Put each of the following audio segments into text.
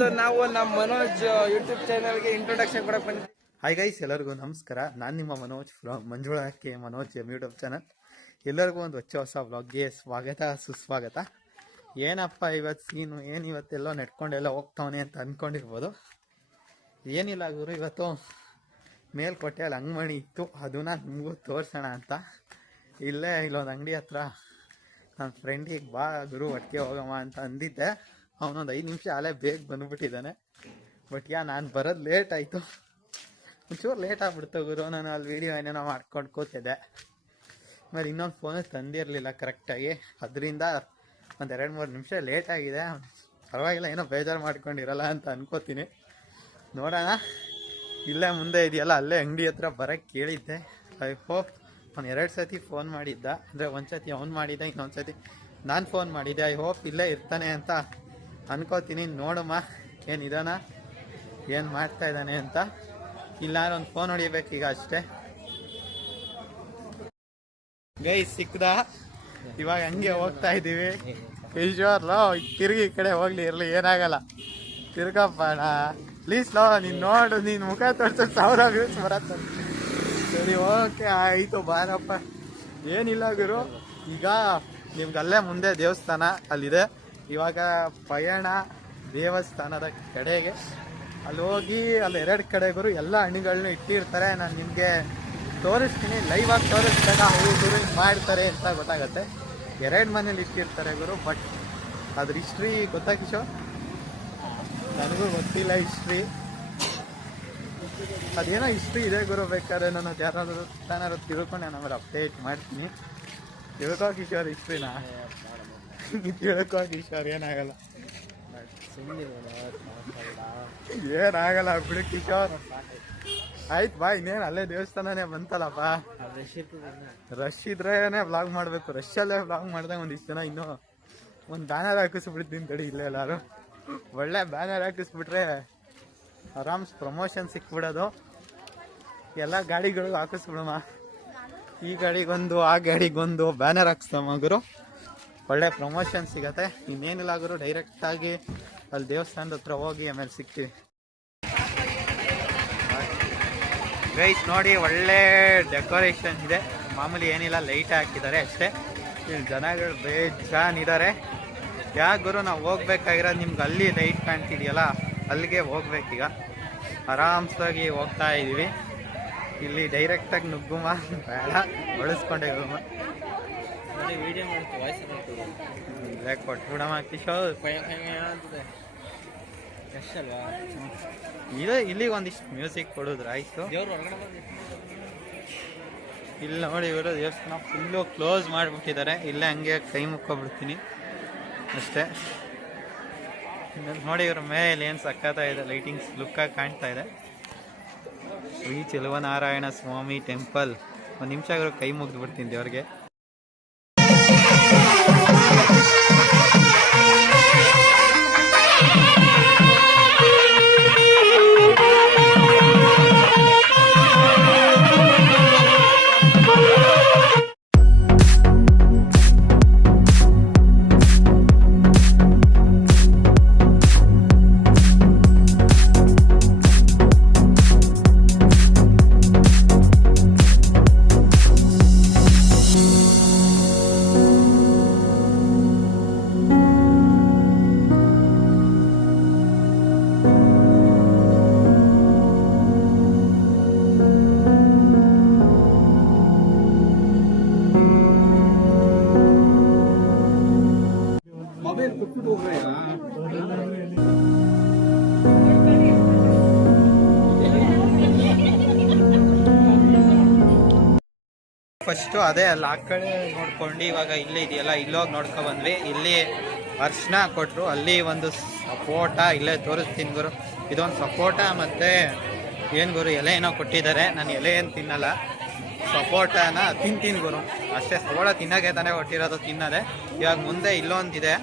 ನಾವು ನಮ್ಮ ಮನೋಜ್ ಯೂಟ್ಯೂಬ್ ಚಾನಲ್ಗೆ ಇಂಟ್ರೊಡಕ್ಷನ್ ಕೊಡಕ್ಕೆ ಬಂದಿದ್ದೀವಿ. ಹಾಯ್ ಗೈಸ್, ಎಲ್ಲರಿಗೂ ನಮಸ್ಕಾರ. ನಾನು ನಿಮ್ಮ ಮನೋಜ್ ಫ್ರಮ್ ಮಂಜುಳಕ್ಕೆ ಮನೋಜ್ ಯೂಟ್ಯೂಬ್ ಚಾನಲ್. ಎಲ್ಲರಿಗೂ ಒಂದು ಹೊಸ ವ್ಲಾಗ್ಗೆ ಸ್ವಾಗತ ಸುಸ್ವಾಗತ. ಏನಪ್ಪ ಇವತ್ತು ಸೀನು, ಏನು ಇವತ್ತೆಲ್ಲೋ ನೆಟ್ಕೊಂಡೆಲ್ಲ ಹೋಗ್ತಾವನೆ ಅಂತ ಅಂದ್ಕೊಂಡಿರ್ಬೋದು. ಏನಿಲ್ಲ ಗುರು, ಇವತ್ತು ಮೇಲ್ಕೋಟೆಯಲ್ಲಿ ಅಂಗಡಿ ಇತ್ತು, ಅದನ್ನ ನಿಮಗೂ ತೋರಿಸೋಣ ಅಂತ ಇಲ್ಲೊಂದು ಅಂಗಡಿ ಹತ್ರ ನನ್ನ ಫ್ರೆಂಡಿಗೆ ಬಾ ಗುರು ಒಟ್ಟಿಗೆ ಹೋಗಮ್ಮ ಅಂತ ಅಂದಿದ್ದೆ. ಅವನೊಂದು 5 ನಿಮಿಷ ಅಲ್ಲೇ ಬೇಗ ಬಂದುಬಿಟ್ಟಿದ್ದಾನೆ. ಬಟ್ ನಾನು ಬರೋದು ಲೇಟ್ ಆಯಿತು, ಒಂಚೂರು ಲೇಟ್ ಆಗ್ಬಿಡ್ತು ಗುರು. ನಾನು ಅಲ್ಲಿ ವೀಡಿಯೋ ಏನೇನೋ ಮಾಡ್ಕೊಂಡು ಕೂತಿದ್ದೆ. ಆಮೇಲೆ ಇನ್ನೊಂದು ಫೋನಿಗೆ ತಂದಿರಲಿಲ್ಲ ಕರೆಕ್ಟಾಗಿ, ಅದರಿಂದ ಒಂದು 2-3 ನಿಮಿಷ ಲೇಟ್ ಆಗಿದೆ. ಪರವಾಗಿಲ್ಲ, ಏನೋ ಬೇಜಾರು ಮಾಡ್ಕೊಂಡಿರಲ್ಲ ಅಂತ ಅನ್ಕೋತೀನಿ. ನೋಡೋಣ. ಇಲ್ಲೇ ಮುಂದೆ ಇದೆಯಲ್ಲ, ಅಲ್ಲೇ ಅಂಗಡಿ ಹತ್ರ ಬರೋಕ್ಕೆ ಕೇಳಿದ್ದೆ. ಐ ಹೋಪ್ ಅವ್ನು 2 ಸತಿ ಫೋನ್ ಮಾಡಿದ್ದ, ಅಂದರೆ ಒಂದು ಸತಿ ಅವ್ನು ಮಾಡಿದ್ದೆ, ಇನ್ನೊಂದು ಸತಿ ನಾನು ಫೋನ್ ಮಾಡಿದ್ದೆ. ಐ ಹೋಪ್ ಇಲ್ಲೇ ಇರ್ತಾನೆ ಅಂತ ಅನ್ಕೋತೀನಿ. ನೋಡಮ್ಮ ಏನಿದಾನ, ಏನು ಮಾಡ್ತಾ ಇದ್ದಾನೆ ಅಂತ. ಇಲ್ಲ ಒಂದು ಫೋನ್ ಹೊಡಿಬೇಕೀಗ ಅಷ್ಟೇ. ಗೈ ಸಿಕ್ಕದ, ಇವಾಗ ಹಂಗೆ ಹೋಗ್ತಾ ಇದ್ದೀವಿ. ಈಶ್ವರ್ಲೋ ತಿರುಗಿ ಈ ಕಡೆ ಹೋಗ್ಲಿ, ಇರಲಿ, ಏನಾಗಲ್ಲ. ತಿರ್ಗಪ್ಪಣ ಪ್ಲೀಸ್ ಲೋ, ನೀನು ನೋಡು, ನೀನು ಮುಖ ತೋರ್ಸೋದು 1000 ವ್ಯೂಸ್ ಬರತ್ತ. ಸರಿ, ಓಕೆ ಆಯಿತು, ಬಾರಪ್ಪ. ಏನಿಲ್ಲ ಗುರು, ಈಗ ನಿಮ್ಗೆ ಅಲ್ಲೇ ಮುಂದೆ ದೇವಸ್ಥಾನ ಅಲ್ಲಿದೆ. ಇವಾಗ ಪಯಣ ದೇವಸ್ಥಾನದ ಕಡೆಗೆ. ಅಲ್ಲಿ ಹೋಗಿ ಅಲ್ಲಿ 2 ಕಡೆಗೂ ಎಲ್ಲ ಹಣ್ಣುಗಳನ್ನ ಇಟ್ಟಿರ್ತಾರೆ. ನಾನು ನಿಮಗೆ ತೋರಿಸ್ತೀನಿ, ಲೈವ್ ಆಗಿ ತೋರಿಸ್ದಾಗ ಅವರು ಮಾಡ್ತಾರೆ ಅಂತ ಗೊತ್ತಾಗುತ್ತೆ. 2 ಮನೇಲಿ ಇಟ್ಟಿರ್ತಾರೆ ಗುರು. ಬಟ್ ಅದ್ರ ಹಿಸ್ಟ್ರಿ ಗೊತ್ತಾ ಕಿಶೋರ್? ನನಗೂ ಗೊತ್ತಿಲ್ಲ ಹಿಸ್ಟ್ರಿ. ಅದೇನೋ ಹಿಸ್ಟ್ರಿ ಇದೆ ಗುರು. ಬೇಕಾದ್ರೆ ನಾನು ಯಾರಾದರೂ ತಾನಾದ್ರು ತಿಳ್ಕೊಂಡು ನಾನು ಆಮೇಲೆ ಅಪ್ಡೇಟ್ ಮಾಡ್ತೀನಿ. ತಿಳ್ಕೋ ಕಿಶೋರ್ ಹಿಸ್ಟ್ರಿನ. ತಿಳ್ಕೋ ಕಿಶೋರ್, ಏನಾಗಲ್ಲ, ಏನಾಗಲ್ಲ ಬಿಡು ಕಿಶೋರ್. ಆಯ್ತು ಬಾ, ಇನ್ನೇನು ಅಲ್ಲೇ ದೇವಸ್ಥಾನನೇ ಬಂತಲ್ಲಪ್ಪ. ರಶ್ ಇದ್ರೇನೆ ವ್ಲಾಗ್ ಮಾಡಬೇಕು. ರಶಲ್ಲೇ ವ್ಲಾಗ್ ಮಾಡಿದಾಗ ಒಂದಿಷ್ಟು ಜನ ಇನ್ನೂ ಒಂದು ಬ್ಯಾನರ್ ಹಾಕಿಸ್ಬಿಡ್ತೀನಿ ತಡಿ. ಇಲ್ಲೇ ಎಲ್ಲರೂ ಒಳ್ಳೆ ಬ್ಯಾನರ್ ಹಾಕಿಸ್ಬಿಟ್ರೆ ಆರಾಮ್ಸ್ ಪ್ರಮೋಷನ್ ಸಿಕ್ಬಿಡೋದು. ಎಲ್ಲ ಗಾಡಿಗಳಿಗೂ ಹಾಕಿಸ್ಬಿಡಮ್ಮ. ಈ ಗಾಡಿಗೊಂದು, ಆ ಗಾಡಿಗೊಂದು ಬ್ಯಾನರ್ ಹಾಕ್ಸ್ತಮ್ಮ ಗುರು, ಒಳ್ಳೆ ಪ್ರಮೋಷನ್ ಸಿಗತ್ತೆ. ಇನ್ನೇನಿಲ್ಲ ಗುರು, ಡೈರೆಕ್ಟಾಗಿ ಅಲ್ಲಿ ದೇವಸ್ಥಾನದ ಹತ್ರ ಹೋಗಿ ಆಮೇಲೆ ಸಿಗ್ತೀವಿ. ಗೈಸ್ ನೋಡಿ, ಒಳ್ಳೆ ಡೆಕೋರೇಷನ್ ಇದೆ. ಮಾಮೂಲಿ ಏನಿಲ್ಲ, ಲೈಟ್ ಹಾಕಿದ್ದಾರೆ ಅಷ್ಟೇ. ಇಲ್ಲಿ ಜನಗಳು ಬೇಜಾನಿದ್ದಾರೆ. ಯಾಕೆ ಗುರು, ನಾವು ಹೋಗ್ಬೇಕಾಗಿರೋದು ನಿಮ್ಗೆ ಅಲ್ಲಿ ಲೈಟ್ ಕಾಣ್ತಿದೆಯಲ್ಲ, ಅಲ್ಲಿಗೆ ಹೋಗ್ಬೇಕೀಗ. ಆರಾಮ್ಸಾಗಿ ಹೋಗ್ತಾ ಇದ್ದೀವಿ. ಇಲ್ಲಿ ಡೈರೆಕ್ಟಾಗಿ ನುಗ್ಗುಮ ಬೇಡ, ಬಳಸ್ಕೊಂಡೆ ಹೋಗುಮ. ಇಲ್ಲೇ ಕೊಟ್ಬಿಡಮ್ಮ ಕಿಶೋರ್. ಇಲ್ಲಿ ಒಂದಿಷ್ಟು ಮ್ಯೂಸಿಕ್ ಕೊಡಿದ್ರೆ ಆಯಿತು. ಇಲ್ಲಿ ನೋಡಿ ಇವರು ದೇವಸ್ಥಾನ ಫುಲ್ಲು ಕ್ಲೋಸ್ ಮಾಡಿಬಿಟ್ಟಿದ್ದಾರೆ. ಇಲ್ಲೇ ಹಂಗೆ ಕೈ ಮುಕ್ಕೊಬಿಡ್ತೀನಿ ಅಷ್ಟೇ. ನೋಡಿ ಇವ್ರ ಮೇಲೆ ಏನು ಸಕ್ಕತ್ತಾ ಇದೆ, ಲೈಟಿಂಗ್ಸ್ ಲುಕ್ಕಾಗಿ ಕಾಣ್ತಾ ಇದೆ. ಶ್ರೀ ಚೆಲುವನಾರಾಯಣ ಸ್ವಾಮಿ ಟೆಂಪಲ್. ಒಂದು ನಿಮಿಷ ಇವರು ಕೈ ಮುಗಿದು ಬಿಡ್ತೀನಿ ದೇವ್ರಿಗೆ. ಫಸ್ಟು ಅದೇ ಅಲ್ಲಿ ಆ ಕಡೆ ನೋಡ್ಕೊಂಡು ಇವಾಗ ಇಲ್ಲೇ ಇದೆಯಲ್ಲ, ಇಲ್ಲೋಗಿ ನೋಡ್ಕೊ ಬಂದ್ವಿ. ಇಲ್ಲಿ ಅರ್ಶಿನ ಕೊಟ್ಟರು, ಅಲ್ಲಿ ಒಂದು ಸಪೋಟ ಇಲ್ಲೇ ತೋರಿಸ್ತೀನಿ ಗುರು. ಇದೊಂದು ಸಪೋಟ ಮತ್ತು ಏನು ಗುರು ಎಲೆ ಏನೋ ಕೊಟ್ಟಿದ್ದಾರೆ. ನಾನು ಎಲೆ ಏನು ತಿನ್ನಲ್ಲ, ಸಪೋಟನ ತಿಂತೀನಿ ಗುರು ಅಷ್ಟೇ. ಸಪೋಟ ತಿನ್ನೋಕೆ ತಾನೇ ಕೊಟ್ಟಿರೋದು, ತಿನ್ನೋದೆ. ಇವಾಗ ಮುಂದೆ ಇಲ್ಲೊಂದಿದೆ,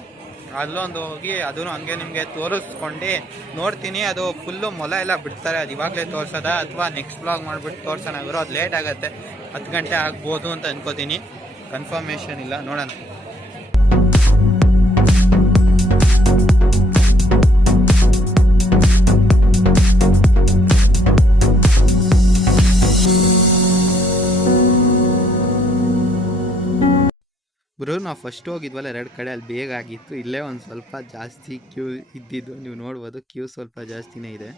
ಅಲ್ಲೊಂದು ಹೋಗಿ ಅದನ್ನು ಹಂಗೆ ನಿಮಗೆ ತೋರಿಸ್ಕೊಂಡು ನೋಡ್ತೀನಿ. ಅದು ಫುಲ್ಲು ಮೊಲ ಎಲ್ಲ ಬಿಡ್ತಾರೆ, ಅದು ಇವಾಗಲೇ ತೋರಿಸೋದ ಅಥವಾ ನೆಕ್ಸ್ಟ್ ವ್ಲಾಗ್ ಮಾಡಿಬಿಟ್ಟು ತೋರ್ಸೋಣ ಗುರು. ಅದು ಲೇಟ್ ಆಗುತ್ತೆ, 10 ಗಂಟೆ ಆಗ್ಬೋದು ಅಂತ ಅನ್ಕೋತೀನಿ. ಕನ್ಫರ್ಮೇಷನ್ ಇಲ್ಲ, ನೋಡೋಣ. ಬ್ರೋ ನಾವು ಫಸ್ಟ್ ಹೋಗಿದ್ವಲ್ಲ 2 ಕಡೆ ಅಲ್ಲಿ ಬೇಗ ಆಗಿತ್ತು. ಇಲ್ಲೇ ಒಂದು ಸ್ವಲ್ಪ ಜಾಸ್ತಿ ಕ್ಯೂ ಇದ್ದಿದ್ದು ನೀವು ನೋಡ್ಬೋದು. ಕ್ಯೂ ಸ್ವಲ್ಪ ಜಾಸ್ತಿನೇ ಇದೆ.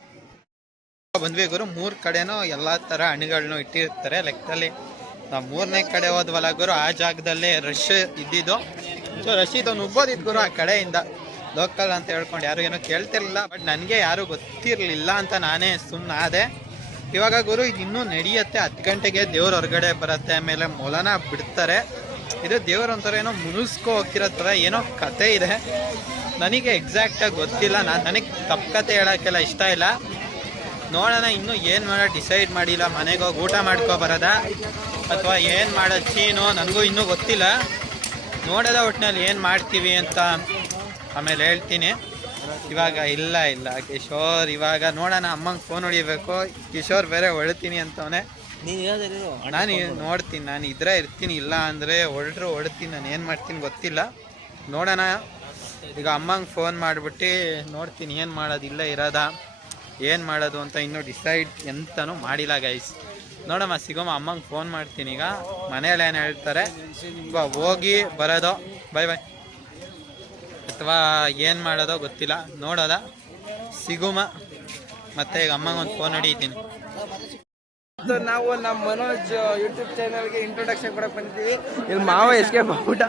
ಬಂದ್ವಿ ಗುರು 3 ಕಡೆನೂ ಎಲ್ಲ ಥರ ಹಣ್ಣುಗಳನ್ನೂ ಇಟ್ಟಿರ್ತಾರೆ ಲೆಕ್ಕದಲ್ಲಿ. ನಾವು 3ನೇ ಕಡೆ ಹೋದ್ವಲ್ಲ ಗುರು, ಆ ಜಾಗದಲ್ಲೇ ರಶ್ ಇದ್ದಿದ್ದು. ಸೊ ರಶ್ ಇದ್ದು ನುಗ್ಗೋದಿದ್ದು ಗುರು ಆ ಕಡೆಯಿಂದ. ಲೋಕಲ್ ಅಂತ ಹೇಳ್ಕೊಂಡು ಯಾರು ಏನೋ ಕೇಳ್ತಿರ್ಲಿಲ್ಲ. ಬಟ್ ನನಗೆ ಯಾರು ಗೊತ್ತಿರಲಿಲ್ಲ ಅಂತ ನಾನೇ ಸುಮ್ಮನೆ ಆದೆ. ಇವಾಗ ಗುರು ಇದು ಇನ್ನೂ ನಡೆಯುತ್ತೆ. 10 ಗಂಟೆಗೆ ದೇವ್ರ ಹೊರಗಡೆ ಬರುತ್ತೆ, ಆಮೇಲೆ ಮೊಲನ ಬಿಡ್ತಾರೆ. ಇದು ದೇವ್ರ ಒಂಥರ ಏನೋ ಮುನಿಸ್ಕೊ ಹೋಗ್ತಿರೋ ಥರ ಏನೋ ಕತೆ ಇದೆ. ನನಗೆ ಎಕ್ಸಾಕ್ಟಾಗಿ ಗೊತ್ತಿಲ್ಲ. ನನಗೆ ತಪ್ಪು ಕತೆ ಹೇಳೋಕ್ಕೆಲ್ಲ ಇಷ್ಟ ಇಲ್ಲ. ನೋಡೋಣ, ಇನ್ನೂ ಏನು ಮಾಡೋ ಡಿಸೈಡ್ ಮಾಡಿಲ್ಲ. ಮನೆಗೆ ಹೋಗಿ ಊಟ ಮಾಡ್ಕೊ ಬರೋದ ಅಥವಾ ಏನು ಮಾಡೋದು ಸೀನು ನನಗೂ ಇನ್ನೂ ಗೊತ್ತಿಲ್ಲ. ನೋಡೋದ ಒಟ್ಟಿನಲ್ಲಿ ಏನು ಮಾಡ್ತೀವಿ ಅಂತ ಆಮೇಲೆ ಹೇಳ್ತೀನಿ. ಇವಾಗ ಇಲ್ಲ ಕಿಶೋರ್ ಇವಾಗ ನೋಡೋಣ. ಅಮ್ಮಂಗೆ ಫೋನ್ ಹೊಡಿಬೇಕು. ಕಿಶೋರ್ ಬೇರೆ ಹೊಡ್ತೀನಿ ಅಂತವನೇ. ನಾನು ನೋಡ್ತೀನಿ, ನಾನು ಇದ್ರೆ ಇರ್ತೀನಿ, ಇಲ್ಲ ಅಂದರೆ ಹೊಡ್ತೀನಿ. ನಾನು ಏನು ಮಾಡ್ತೀನಿ ಗೊತ್ತಿಲ್ಲ. ನೋಡೋಣ. ಈಗ ಅಮ್ಮಂಗೆ ಫೋನ್ ಮಾಡಿಬಿಟ್ಟು ನೋಡ್ತೀನಿ ಏನು ಮಾಡೋದು, ಇಲ್ಲ ಇರೋದ ಏನು ಮಾಡೋದು ಅಂತ ಇನ್ನೂ ಡಿಸೈಡ್ ಎಂತನೂ ಮಾಡಿಲ್ಲ ಗೈಸ್. ನೋಡಮ್ಮ ಸಿಗೋಮ್ಮ. ಅಮ್ಮಂಗೆ ಫೋನ್ ಮಾಡ್ತೀನಿ ಈಗ. ಮನೇಲಿ ಏನು ಹೇಳ್ತಾರೆ ಹೋಗಿ ಬರೋದು ಬೈ ಅಥವಾ ಏನು ಮಾಡೋದೋ ಗೊತ್ತಿಲ್ಲ. ನೋಡೋದ ಸಿಗುಮ. ಮತ್ತೆ ಈಗ ಅಮ್ಮಂಗೆ ಒಂದು ಫೋನ್ ಹೊಡಿತೀನಿ. ನಾವು ನಮ್ಮ ಮನೋಜ್ ಯೂಟ್ಯೂಬ್ ಚಾನಲ್ಗೆ ಇಂಟ್ರೊಡಕ್ಷನ್ ಕೊಡಕ್ ಬಂದಿದ್ದೀವಿ. ಇಲ್ಲಿ ಮಾವ ಎಸ್ಕೆ ಬಾವುಟ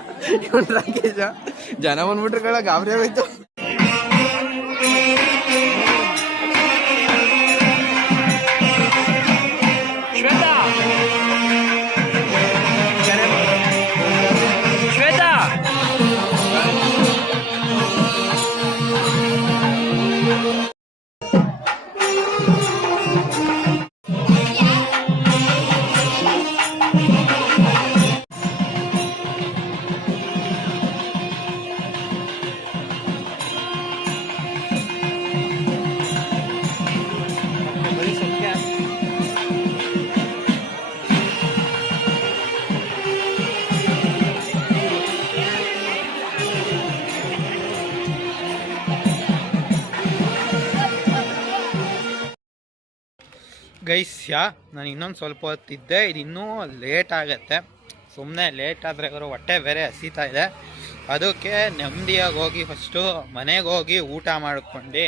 ಇವನು ರಾಕೇಶ. ಜನ ಬಂದ್ಬಿಟ್ರೆ ಗಾಬರಿ ಆಗೋಯ್ತು. ಗೈಸ್ ನಾನು ಇನ್ನೊಂದು ಸ್ವಲ್ಪ ಹೊತ್ತಿದ್ದೆ. ಇದು ಇನ್ನೂ ಲೇಟ್ ಆಗುತ್ತೆ. ಸುಮ್ಮನೆ ಲೇಟ್ ಆದರೆ ಅವರು ಹೊಟ್ಟೆ ಬೇರೆ ಹಸಿತಾ ಇದೆ. ಅದಕ್ಕೆ ನೆಮ್ಮದಿಯಾಗಿ ಹೋಗಿ ಫಸ್ಟು ಮನೆಗೆ ಹೋಗಿ ಊಟ ಮಾಡ್ಕೊಂಡು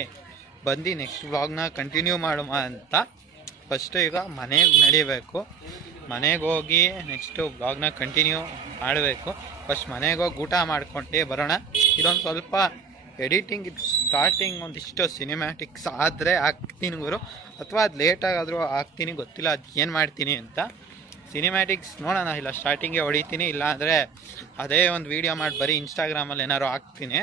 ಬಂದು ನೆಕ್ಸ್ಟ್ ವ್ಲಾಗ್ನ ಕಂಟಿನ್ಯೂ ಮಾಡುವ ಅಂತ ಫಸ್ಟು ಈಗ ಮನೆಗೆ ನಡಿಬೇಕು. ಮನೆಗೆ ಹೋಗಿ ನೆಕ್ಸ್ಟು ವ್ಲಾಗ್ನ ಕಂಟಿನ್ಯೂ ಮಾಡಬೇಕು. ಫಸ್ಟ್ ಮನೆಗೆ ಹೋಗಿ ಊಟ ಮಾಡ್ಕೊಂಡು ಬರೋಣ. ಇದೊಂದು ಸ್ವಲ್ಪ ಎಡಿಟಿಂಗ್ ಸ್ಟಾರ್ಟಿಂಗ್ ಒಂದಿಷ್ಟು ಸಿನಿಮ್ಯಾಟಿಕ್ಸ್ ಆದರೆ ಹಾಕ್ತೀನಿ ಗುರು, ಅಥವಾ ಅದು ಲೇಟಾಗಾದರೂ ಹಾಕ್ತೀನಿ, ಗೊತ್ತಿಲ್ಲ ಅದು ಏನು ಮಾಡ್ತೀನಿ ಅಂತ. ಸಿನಿಮ್ಯಾಟಿಕ್ಸ್ ನೋಡೋಣ, ಇಲ್ಲ ಸ್ಟಾರ್ಟಿಂಗೇ ಹೊಡಿತೀನಿ, ಇಲ್ಲ ಅಂದರೆ ಅದೇ ಒಂದು ವೀಡಿಯೋ ಮಾಡಿ ಬರೀ ಇನ್ಸ್ಟಾಗ್ರಾಮಲ್ಲಿ ಏನಾದ್ರು ಹಾಕ್ತೀನಿ.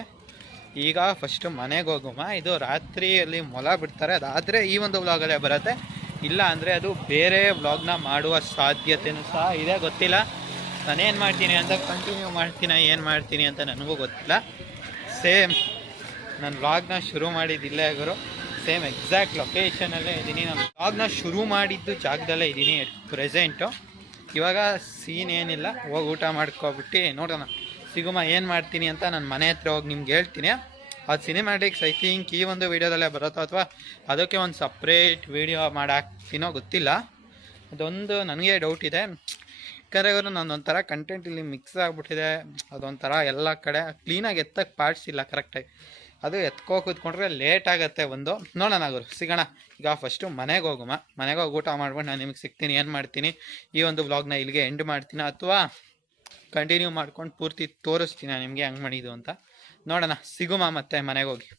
ಈಗ ಫಸ್ಟು ಮನೆಗೆ ಹೋಗುವ. ಇದು ರಾತ್ರಿಯಲ್ಲಿ ಮೊಲ ಬಿಡ್ತಾರೆ, ಅದಾದರೆ ಈ ಒಂದು ವ್ಲಾಗಲ್ಲೇ ಬರುತ್ತೆ. ಇಲ್ಲ ಅಂದರೆ ಅದು ಬೇರೆ ವ್ಲಾಗ್ನ ಮಾಡುವ ಸಾಧ್ಯತೆಯೂ ಸಹ ಇದೆ, ಗೊತ್ತಿಲ್ಲ. ನಾನೇನು ಮಾಡ್ತೀನಿ ಅಂತ ಕಂಟಿನ್ಯೂ ಮಾಡ್ತೀನಿ, ಏನು ಮಾಡ್ತೀನಿ ಅಂತ ನನಗೂ ಗೊತ್ತಿಲ್ಲ. ಸೇಮ್ ನಾನು ವ್ಲಾಗ್ನ ಶುರು ಮಾಡಿದ್ದಿಲ್ಲೇ ಗುರು, ಸೇಮ್ ಎಕ್ಸಾಕ್ಟ್ ಲೊಕೇಶನಲ್ಲೇ ಇದ್ದೀನಿ. ನಾನು ವ್ಲಾಗ್ನ ಶುರು ಮಾಡಿದ್ದು ಜಾಗದಲ್ಲೇ ಇದ್ದೀನಿ ಪ್ರೆಸೆಂಟು. ಇವಾಗ ಸೀನ್ ಏನಿಲ್ಲ, ಹೋಗಿ ಊಟ ಮಾಡ್ಕೊಬಿಟ್ಟು ನೋಡೋಣ ಸಿಗುಮ ಏನು ಮಾಡ್ತೀನಿ ಅಂತ. ನಾನು ಮನೆ ಹತ್ರ ಹೋಗಿ ನಿಮ್ಗೆ ಹೇಳ್ತೀನಿ. ಅದು ಸಿನಿಮ್ಯಾಟಿಕ್ಸ್ ಐ ಥಿಂಕ್ ಈ ಒಂದು ವೀಡಿಯೋದಲ್ಲೇ ಬರುತ್ತೋ ಅಥವಾ ಅದಕ್ಕೆ ಒಂದು ಸಪ್ರೇಟ್ ವೀಡಿಯೋ ಮಾಡಾಕ್ತೀನೋ ಗೊತ್ತಿಲ್ಲ. ಅದೊಂದು ನನಗೆ ಡೌಟ್ ಇದೆ. ಯಾಕಂದರೆ ಅವರು ನಾನೊಂಥರ ಕಂಟೆಂಟ್ ಇಲ್ಲಿ ಮಿಕ್ಸ್ ಆಗಿಬಿಟ್ಟಿದೆ. ಅದೊಂಥರ ಎಲ್ಲ ಕಡೆ ಕ್ಲೀನಾಗಿ ಎತ್ತಕ್ಕೆ ಪಾರ್ಟ್ಸ್ ಇಲ್ಲ ಕರೆಕ್ಟಾಗಿ. ಅದು ಎತ್ಕೋ ಕೂತ್ಕೊಂಡ್ರೆ ಲೇಟ್ ಆಗುತ್ತೆ. ಒಂದು ನೋಡೋಣ ಗುರು, ಸಿಗೋಣ. ಈಗ ಫಸ್ಟು ಮನೆಗೆ ಹೋಗುಮ. ಮನೆಗೆ ಹೋಗಿ ಊಟ ಮಾಡ್ಕೊಂಡು ನಾನು ನಿಮಗೆ ಸಿಗ್ತೀನಿ, ಏನು ಮಾಡ್ತೀನಿ. ಈ ಒಂದು ವ್ಲಾಗ್ನ ಇಲ್ಲಿಗೆ ಎಂಡ್ ಮಾಡ್ತೀನಿ ಅಥವಾ ಕಂಟಿನ್ಯೂ ಮಾಡ್ಕೊಂಡು ಪೂರ್ತಿ ತೋರಿಸ್ತೀನಿ ನಿಮಗೆ ಹೆಂಗೆ ಮಾಡಿದ್ದು ಅಂತ. ನೋಡೋಣ ಸಿಗುಮ ಮತ್ತೆ ಮನೆಗೆ ಹೋಗಿ.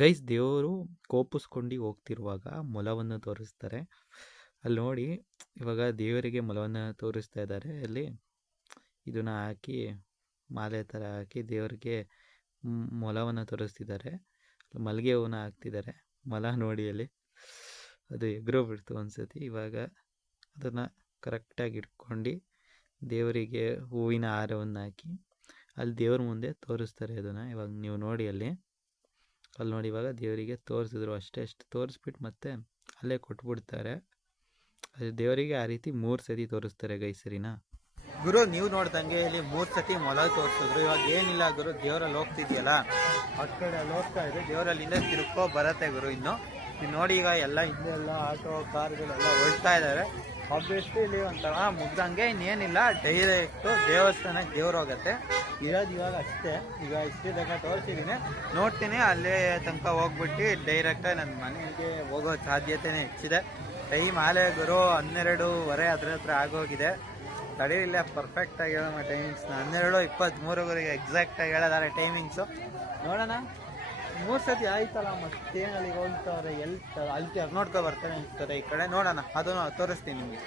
ಗೈಸ್ ದೇವರು ಕೋಪಿಸ್ಕೊಂಡು ಹೋಗ್ತಿರುವಾಗ ಮೊಲವನ್ನು ತೋರಿಸ್ತಾರೆ. ಅಲ್ಲಿ ನೋಡಿ, ಇವಾಗ ದೇವರಿಗೆ ಮೊಲವನ್ನು ತೋರಿಸ್ತಾ ಇದ್ದಾರೆ. ಅಲ್ಲಿ ಇದನ್ನ ಹಾಕಿ ಮಾಲೆ ಥರ ಹಾಕಿ ದೇವರಿಗೆ ಮೊಲವನ್ನು ತೋರಿಸ್ತಿದ್ದಾರೆ. ಮಲ್ಲಿಗೆ ಹೂವನ್ನ ಹಾಕ್ತಿದ್ದಾರೆ. ಮೊಲ ನೋಡಿ ಅಲ್ಲಿ ಅದು ಎಗ್ರೋಗ್ಬಿಡ್ತು ಅನ್ಸತಿ. ಇವಾಗ ಅದನ್ನು ಕರೆಕ್ಟಾಗಿ ಇಟ್ಕೊಂಡು ದೇವರಿಗೆ ಹೂವಿನ ಹಾರವನ್ನು ಹಾಕಿ ಅಲ್ಲಿ ದೇವ್ರ ಮುಂದೆ ತೋರಿಸ್ತಾರೆ ಅದನ್ನು. ಇವಾಗ ನೀವು ನೋಡಿ ಅಲ್ಲಿ ನೋಡಿ, ಇವಾಗ ದೇವರಿಗೆ ತೋರಿಸಿದ್ರು ಅಷ್ಟೇ ತೋರಿಸ್ಬಿಟ್ಟು ಮತ್ತೆ ಅಲ್ಲೇ ಕೊಟ್ಬಿಡ್ತಾರೆ. ಅದು ದೇವರಿಗೆ ಆ ರೀತಿ 3 ಸತಿ ತೋರಿಸ್ತಾರೆ ಗೈಸ್, ಸರಿನಾ ಗುರು? ನೀವು ನೋಡ್ದಂಗೆ ಇಲ್ಲಿ 3 ಸತಿ ಮೊಲ ತೋರಿಸಿದ್ರು. ಇವಾಗ ಏನಿಲ್ಲ ಗುರು, ದೇವರಲ್ಲಿ ಹೋಗ್ತಿದ್ಯಲ್ಲ ಆ ಕಡೆ ಅಲ್ಲಿ ಹೋಗ್ತಾ ಇದೆ, ದೇವರಲ್ಲಿಂದ ತಿರುಕೋ ಬರತ್ತೆ ಗುರು. ಇನ್ನು ನೀವು ನೋಡಿ, ಈಗ ಎಲ್ಲ ಹಿಂದೆ ಎಲ್ಲ ಆಟೋ ಕಾರ್ಗಳೆಲ್ಲ ಹೊರಡ್ತಾ ಇದ್ದಾರೆ. ಆಬ್ವಿಯಸ್ಲಿ ಇಲ್ಲಿ ಒಂಥರ ಮುಗ್ದಂಗೆ ಇನ್ನೇನಿಲ್ಲ, ಡೈರೆಕ್ಟು ದೇವಸ್ಥಾನಕ್ಕೆ ದೇವ್ರು ಹೋಗುತ್ತೆ. ಇರೋದು ಇವಾಗ ಅಷ್ಟೇ. ಈಗ ಇಷ್ಟೇ ತನಕ ತೋರಿಸಿದ್ದೀನಿ, ನೋಡ್ತೀನಿ ಅಲ್ಲೇ ತನಕ ಹೋಗ್ಬಿಟ್ಟು ಡೈರೆಕ್ಟಾಗಿ ನನ್ನ ಮನೆಗೆ ಹೋಗೋ ಸಾಧ್ಯತೆನೇ ಹೆಚ್ಚಿದೆ. ಟೈಮ್ ಆಲೇ ಗುರು 12:15 ಹತ್ರ ಆಗೋಗಿದೆ. ತಡೀಲಿಲ್ಲ, ಪರ್ಫೆಕ್ಟಾಗಿ ಹೇಳೋಣ ಟೈಮಿಂಗ್ಸ್ನ. 12:23 ಎಕ್ಸಾಕ್ಟಾಗಿ ಹೇಳೋದಾರೆ ಟೈಮಿಂಗ್ಸು. ನೋಡೋಣ, 3 ಸತಿ ಆಯ್ತಲ್ಲ, ಮತ್ತೇನಲ್ಲಿ ಹೋಗ್ತಾರೆ, ಅಲ್ಲಿ ನೋಡ್ಕೊ ಬರ್ತಾರೆ ಅನ್ಸ್ತಾರೆ ಈ ಕಡೆ. ನೋಡೋಣ, ಅದನ್ನು ತೋರಿಸ್ತೀನಿ ನಿಮಗೆ.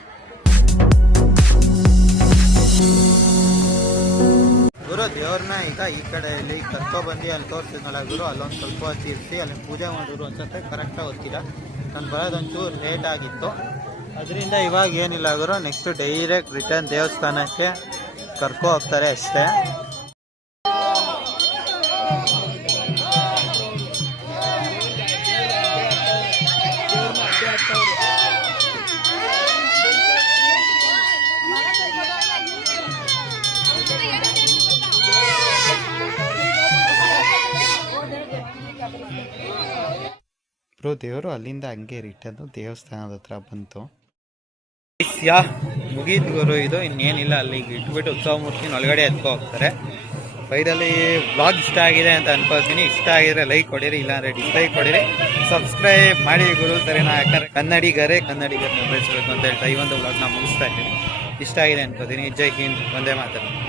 ಗುರು ದೇವ್ರನ್ನ ಈಗ ಈ ಕಡೆಯಲ್ಲಿ ಕರ್ಕೊಬಂದು ಅಲ್ಲಿ ತೋರಿಸಿದ್ನಲ್ಲ ಗುರು, ಅಲ್ಲೊಂದು ಸ್ವಲ್ಪ ಹೊತ್ತು ಇರಿಸಿ ಅಲ್ಲಿ ಪೂಜೆ ಮಾಡಿದ್ರು ಅನ್ಸುತ್ತೆ, ಕರೆಕ್ಟಾಗಿ ಗೊತ್ತಿಲ್ಲ. ನಾನು ಬರೋದೊಂಚೂರು ಲೇಟ್ ಆಗಿತ್ತು, ಅದರಿಂದ ಇವಾಗ ಏನಿಲ್ಲ ಗುರು, ನೆಕ್ಸ್ಟ್ ಡೈರೆಕ್ಟ್ ರಿಟರ್ನ್ ದೇವಸ್ಥಾನಕ್ಕೆ ಕರ್ಕೊ ಹೋಗ್ತಾರೆ ಅಷ್ಟೇ. ದೇವರು ಅಲ್ಲಿಂದ ಹಂಗೆ ರಿಟರ್ನ್ ದೇವಸ್ಥಾನದ ಹತ್ರ ಬಂತು. ಮುಗೀತು ಗುರು, ಇದು ಇನ್ನೇನಿಲ್ಲ. ಅಲ್ಲಿಗೆ ಇಟ್ಬಿಟ್ಟು ಉತ್ಸವ ಮೂರ್ತಿನ ಒಳಗಡೆ ಎತ್ಕೊ ಹೋಗ್ತಾರೆ. ಫೈನಲಿ ಬ್ಲಾಗ್ ಇಷ್ಟ ಆಗಿದೆ ಅಂತ ಅನ್ಕೋತೀನಿ. ಇಷ್ಟ ಆಗಿದ್ರೆ ಲೈಕ್ ಕೊಡಿರಿ, ಇಲ್ಲಾಂದ್ರೆ ಡಿಸ್ಲೈಕ್ ಕೊಡಿರಿ, ಸಬ್ಸ್ಕ್ರೈಬ್ ಮಾಡಿ ಗುರು, ಸರಿನಾ? ಯಾಕಂದ್ರೆ ಕನ್ನಡಿಗರನ್ನ ಬೆಳೆಸಬೇಕು ಅಂತ ಹೇಳ್ತಾ ಈ ಒಂದು ಬ್ಲಾಗ್ನ ಮುಗಿಸ್ತಾ ಇದ್ದೀನಿ. ಇಷ್ಟ ಆಗಿದೆ ಅನ್ಕೋತೀನಿ. ಜೈ ಹಿಂದ್, ಒಂದೇ ಮಾತಾಡ್ತೀನಿ.